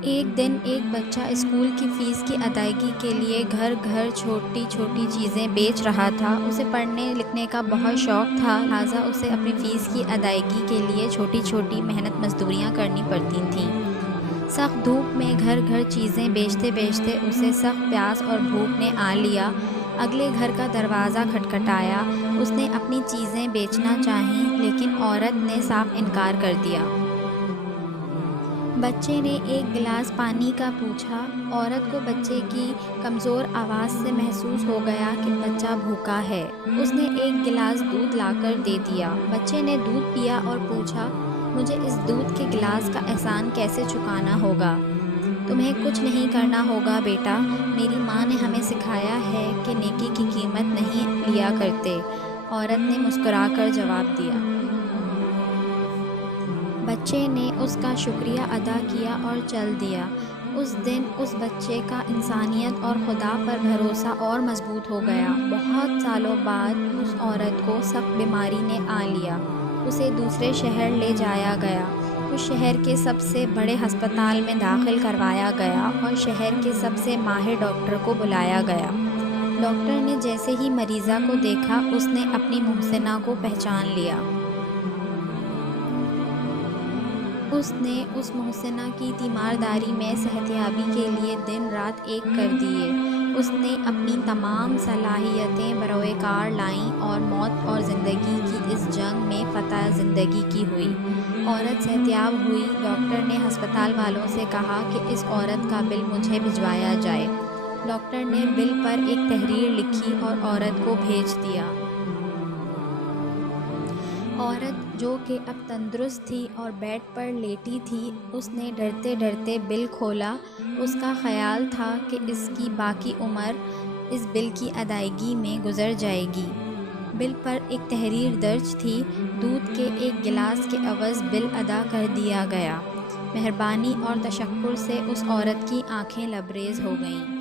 ایک دن ایک بچہ اسکول کی فیس کی ادائیگی کے لیے گھر گھر چھوٹی چھوٹی چیزیں بیچ رہا تھا۔ اسے پڑھنے لکھنے کا بہت شوق تھا، لہٰذا اسے اپنی فیس کی ادائیگی کے لیے چھوٹی چھوٹی محنت مزدوریاں کرنی پڑتی تھیں۔ سخت دھوپ میں گھر گھر چیزیں بیچتے بیچتے اسے سخت پیاس اور بھوک نے آ لیا۔ اگلے گھر کا دروازہ کھٹکھٹایا۔ اس نے اپنی چیزیں بیچنا چاہیں لیکن عورت نے صاف انکار کر دیا۔ بچے نے ایک گلاس پانی کا پوچھا۔ عورت کو بچے کی کمزور آواز سے محسوس ہو گیا کہ بچہ بھوکا ہے۔ اس نے ایک گلاس دودھ لا کر دے دیا۔ بچے نے دودھ پیا اور پوچھا، مجھے اس دودھ کے گلاس کا احسان کیسے چکانا ہوگا؟ تمہیں کچھ نہیں کرنا ہوگا بیٹا، میری ماں نے ہمیں سکھایا ہے کہ نیکی کی قیمت نہیں لیا کرتے۔ عورت نے مسکرا کر جواب دیا۔ بچے نے اس کا شکریہ ادا کیا اور چل دیا۔ اس دن اس بچے کا انسانیت اور خدا پر بھروسہ اور مضبوط ہو گیا۔ بہت سالوں بعد اس عورت کو سخت بیماری نے آ لیا۔ اسے دوسرے شہر لے جایا گیا۔ اس شہر کے سب سے بڑے ہسپتال میں داخل کروایا گیا اور شہر کے سب سے ماہر ڈاکٹر کو بلایا گیا۔ ڈاکٹر نے جیسے ہی مریضہ کو دیکھا، اس نے اپنی محسنہ کو پہچان لیا۔ اس نے اس محسنہ کی تیمارداری میں صحتیابی کے لیے دن رات ایک کر دیے۔ اس نے اپنی تمام صلاحیتیں بروئے کار لائیں اور موت اور زندگی کی اس جنگ میں فتح زندگی کی ہوئی۔ عورت صحتیاب ہوئی۔ ڈاکٹر نے ہسپتال والوں سے کہا کہ اس عورت کا بل مجھے بھجوایا جائے۔ ڈاکٹر نے بل پر ایک تحریر لکھی اور عورت کو بھیج دیا۔ عورت جو کہ اب تندرست تھی اور بیڈ پر لیٹی تھی، اس نے ڈرتے ڈرتے بل کھولا۔ اس کا خیال تھا کہ اس کی باقی عمر اس بل کی ادائیگی میں گزر جائے گی۔ بل پر ایک تحریر درج تھی، دودھ کے ایک گلاس کے عوض بل ادا کر دیا گیا۔ مہربانی اور تشکر سے اس عورت کی آنکھیں لبریز ہو گئیں۔